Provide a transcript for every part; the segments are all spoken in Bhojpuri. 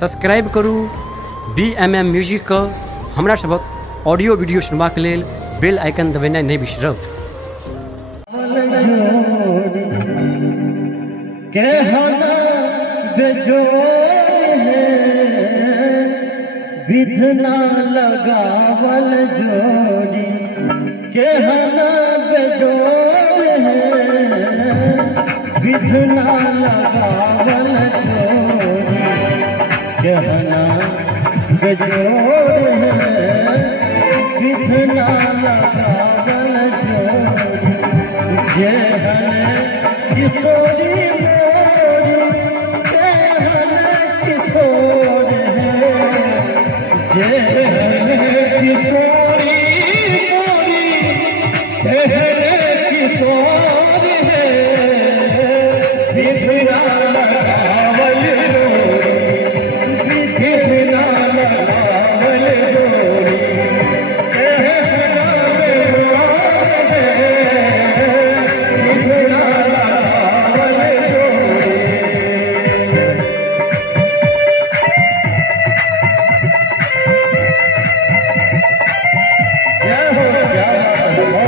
सब्सक्राइब करू BMM म्यूजिक के हमरा सबक ऑडियो वीडियो सुनबाक लेल बेल आइकन दबेनाइ नहि बिसरब। विधना लगावल जोड़ी केहना बेजोड़ है, विधना लगावल जोड़ी केहना बेजोड़ है, विधना लगावल जोड़ी जेहन किशोरी मोरी केहन किशोर है, जेहन किशोरी मोरी केहन किशोर है, विधना लगावल जोड़ी विधना लगावल जोड़ी केहना बेजोड़ है, विधना लगावल जोड़ी। जय हो जय हो।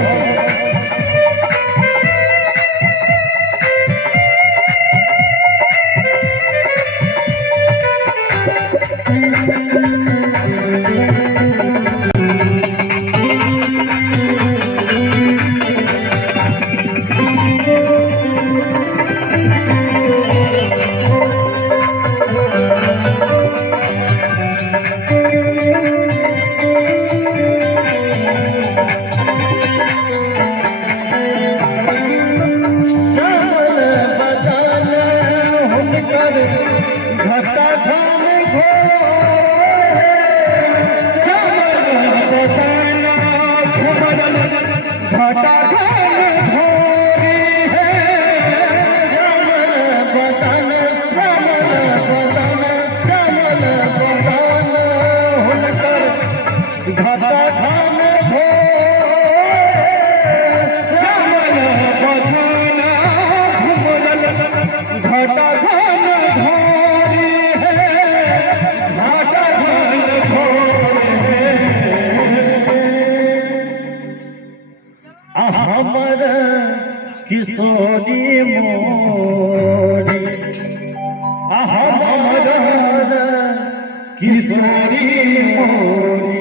श्यामल बदन हुनकर घटा घन घोर, श्यामल बदन घुमरल घटा घन घोरी है, श्यामल बदन श्यामल बदन श्यामल बदन हुनकर घटा घन घोर, श्यामल बदन घुमरल घटा घन घोरी है, घटा घन घोर है। हमर किशोरी मोरी हमर किशोरी मोरी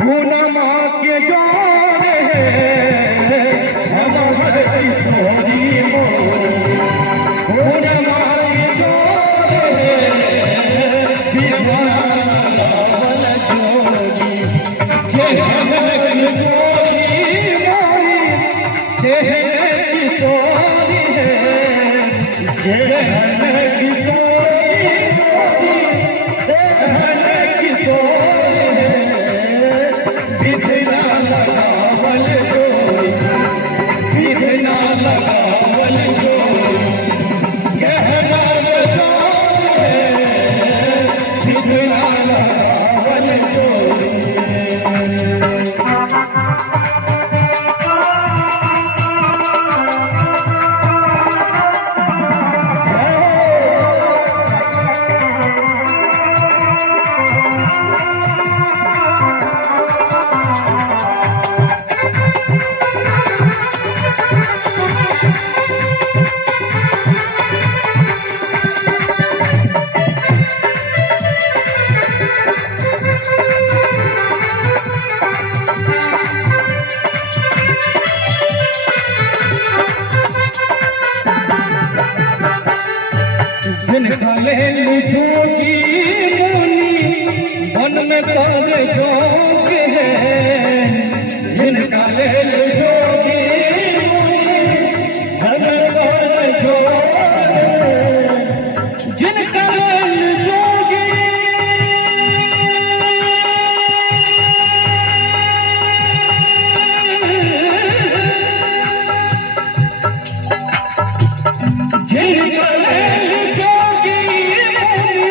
पूनमा के जोड़ है, हमर किशोरी मोरी पूनमा के जोड़ है, विधना लगावल जोड़ी जेहन किशोरी मोरी जेहन किशोरी है, जेहन किशोरी मोरी जेहन किशोर है, विधना लगावल जोड़ी विधना लगावल जोड़ी केहना बेजोड़ है, विधना लगावल जोड़ी। जिनका लेल जोगी मुनि वन में कर जोग है, जिनका लेल जोगी मुनि वन में कर जोग है, जिनका लेल जोगी जिनका लेल जोगी मुनि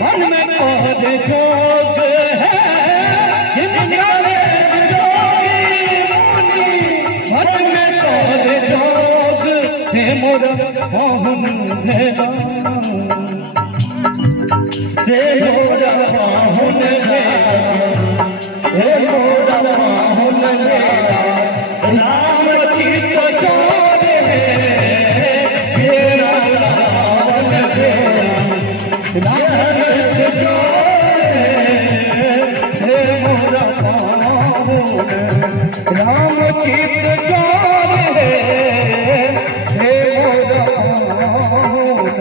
वन में पद जोग है, जिनका लेल जोगी मुनि वन में पद जोग से मोर मोहन है। से मोरा बाहुन मेरा, से मोरा बाहुन मेरा, राम चित चोर है मेरा रावण तेरा, राम चित चोर है मोरा बाहुन, राम चित चोर है मोरा बाहुन।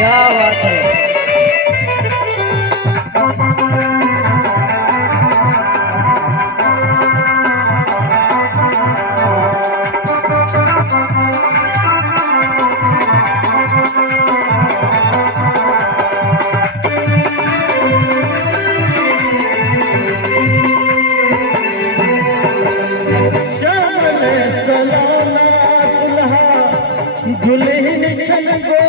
क्या बात है। दुल्हन छन गो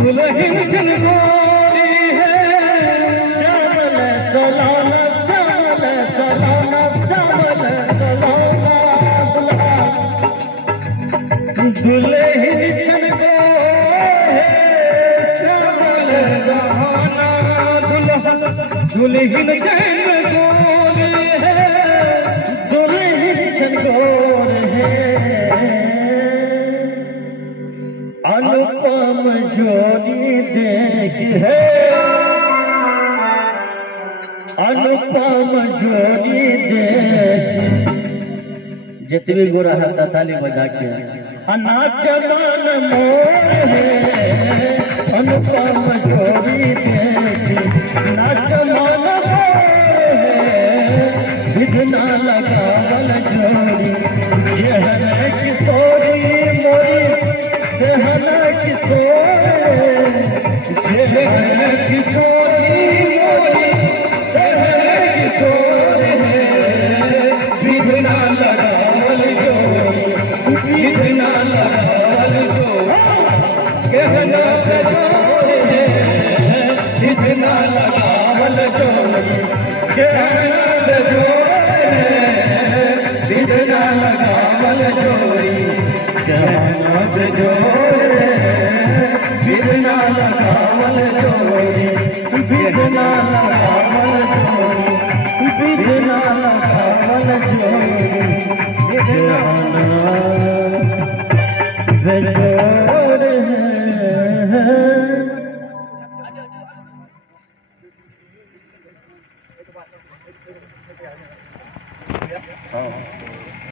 दुल्हन छन गोरी है श्यामल सलाना श्यामल सलाना श्यामल सलाना दुल्हन छन गो है श्यामल सलाना दुल्हन छन गोरी है चंदोर है अनुपम जोड़ी देख है अनुपम जोड़ी देख जितनी गोरा हाथा ताली बजा के नाच मन मोर है अनुपम जोड़ी देख नाच मन विघ्ना लगावल जोड़ी जहन किशोरी मोरी जहन किशोर जहन किशोरी मोरी जहन किशोर विघ्ना लगावल जोड़ी विघ्ना लगावल जोड़ी कहना जोड़ विघ्ना लगावल जोड़ी कहना विघ्ना लगावल जोड़ी कहना जोड़े विघ्ना लगावल जोड़ी विघ्ना लगावल जोड़ी विघ्ना लगावल जोड़ी विघ्ना जोड़